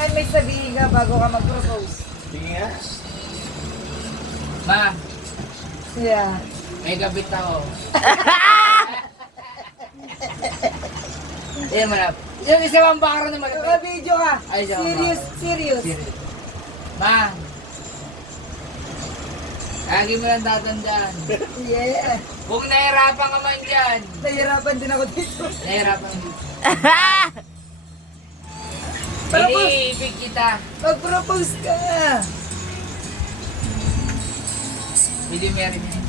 akin may sabihin ka bago ka mag-propose. Sige nga. Ma, Yeah. may gabit ako. Yan mo na. Yung isa pang bakaro na magabit. Naka-video ka. Ay, siya, Serious, serious. Ma, lagi mo lang tatandaan. Yeah. Kung nahirapan ka man dyan, Nahirapan din ako dito. nahirapan dito. Tapos, Iniibig kita. mag-propose ka. Hindi meron yan.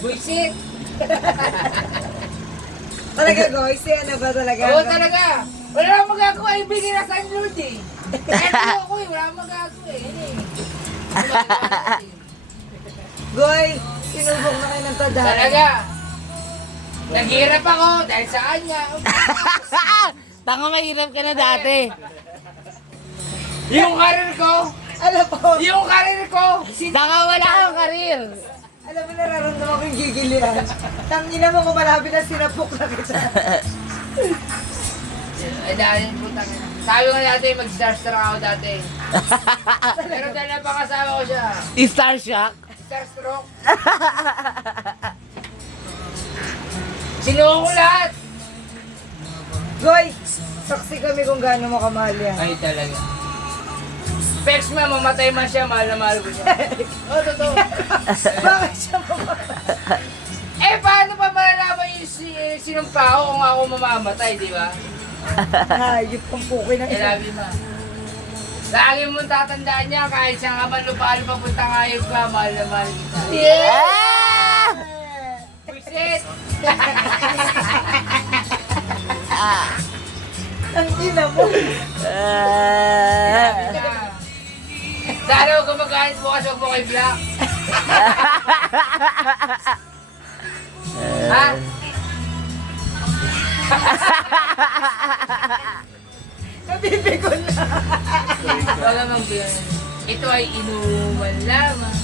Buisit! Talaga, guys. Ano ba talaga? Oo talaga. Wala akong magagawa. Ibigay na sa Lord eh. Kaya ako eh. Wala akong magagawa eh. Yan eh. Goy, sinubok na kayo ng tadhana. Talaga. Naghihirap ako dahil sa kanya. Tanga, mahirap ka na dati. Yung karir ko. Alam mo, Yung karir ko. Tanga, wala kang karir. alam mo, nararamdaman ko yung gigilian. Tangina mo kung malapit na sinapok na kita. Ay dahil putang ina. Sabi ko dati mag-starstruck ako dati. Pero dahil napakasama ko siya. Star Shock. Starstruck. Sinuha ko lahat. Goy, saksi kami kung gaano mo kamahal yan. Ay talaga. Pex man, mamatay man siya, mahal na mahal ko siya. Oo, totoo. Bakit siya mamamatay? Eh, paano pa malalaman yung sinumpa ko kung ako mamamatay, di ba? Hayop ang pukoy ng I isa. love you, ma. Lagi mong tatandaan niya, kahit saan ka man lupaan papuntang hayop ka, mahal na mahal kita. Yeah! Pusit! Ang ina mo. Love you na. Sana huwag gumagalit bukas, huwag mo kay Black. Ha? Nabibigol na. Huwag namang biyan. Ito ay inuman lamang.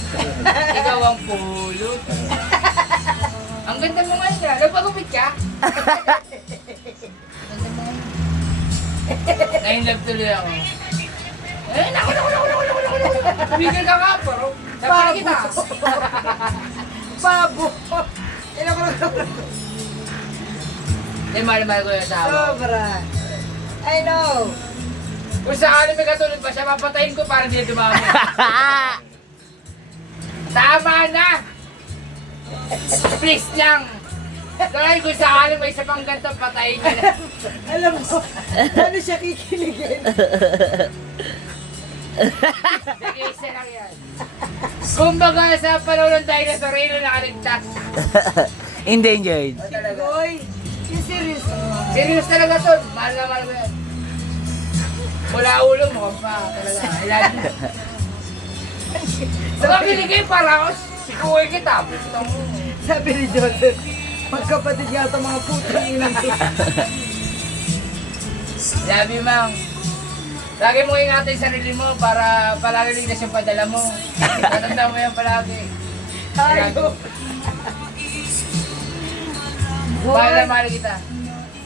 Ikaw ang pulot. Ang ganda mo ngayon na. Nagpagupit ka? Ang ganda mo ngayon. Nahinlove tuloy ako. Eh, naku. Tumigil ka nga, bro. Sabi kita. Pabo. Ina ko lang. Eh, mahal-mahal ko yung asawa. Sobra. I know. Kung sakali may katulad pa siya, papatayin ko para hindi dumami. Tama na! Please lang! Dahil kung sakali may isa pang ganito, patayin ka na. Alam mo, ano siya kikiligin? Sige, isa lang yan. Kumbaga sa panahon ng dinosaur, yun ang nakaligtas. Endangered. O talaga. Boy, yung serious mo. Serious talaga to. Mahal na mahal ko yan. Wala ulo mo pa talaga. I love you. Saka kiligay para ako, sikuhay kita. Gusto mo. Sabi ni Joseph, magkapatid yata mga putang inang to. Love you, Mang. Lagi mo ingatan yung sarili mo para palagi ligtas yung padala mo. Tatanda mo yan palagi. Ayok. Mahal na Boy, mahal kita.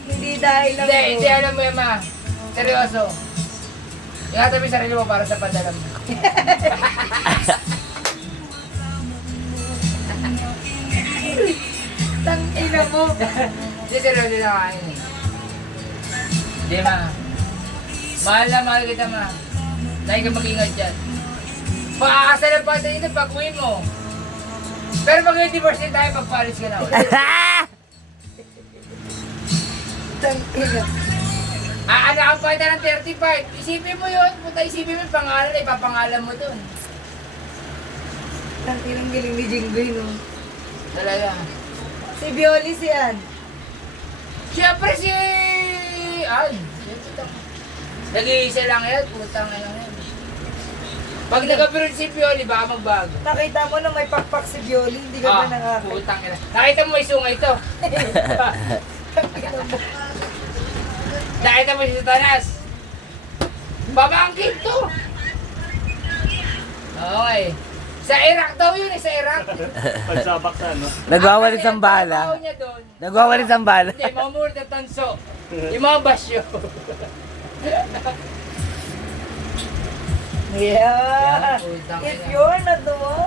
hindi dahil lang Hindi alam mo yan, Ma. Seryoso. Ingatan mo yung sarili mo para sa padala mo. Tang ina mo. Hindi, seryoso na kain eh. Hindi, Ma. Mahal na mahal kita, Ma. Lagi ka mag-ingat dyan. Makakasalan pa tayo ito pag uwi mo. Pero pag i-divorce din tayo, pagpalis ka na. Tang ina. Aanakan pa kita ng 35. Isipin mo yun. Punta isipin mo yung pangalan. Ipapangalan mo dun. Tang inang giling ni Jinggoy, no? Talaga. Si Bioli si Ann. Siyempre si... Ay, nag-iisa lang yan. Putang na lang yan. Pag nag-appearance si Pioli, baka magbago. Nakita mo na may pakpak si Bioli, hindi ka ba nakakita? Putang ina. Nakita mo may sungay ito. Nakita mo si Satanas. Babangkit to. Okay. Sa Iraq daw yun eh, sa Iraq. Pagsabak sa ano. Nagwawalis ang Ang bala. trabaho niya doon. Nagwawalis ang bala. Hindi, mamumulot ng tanso. Yung mga basyo. Yeah. Yan, putang If ina. you're not the one.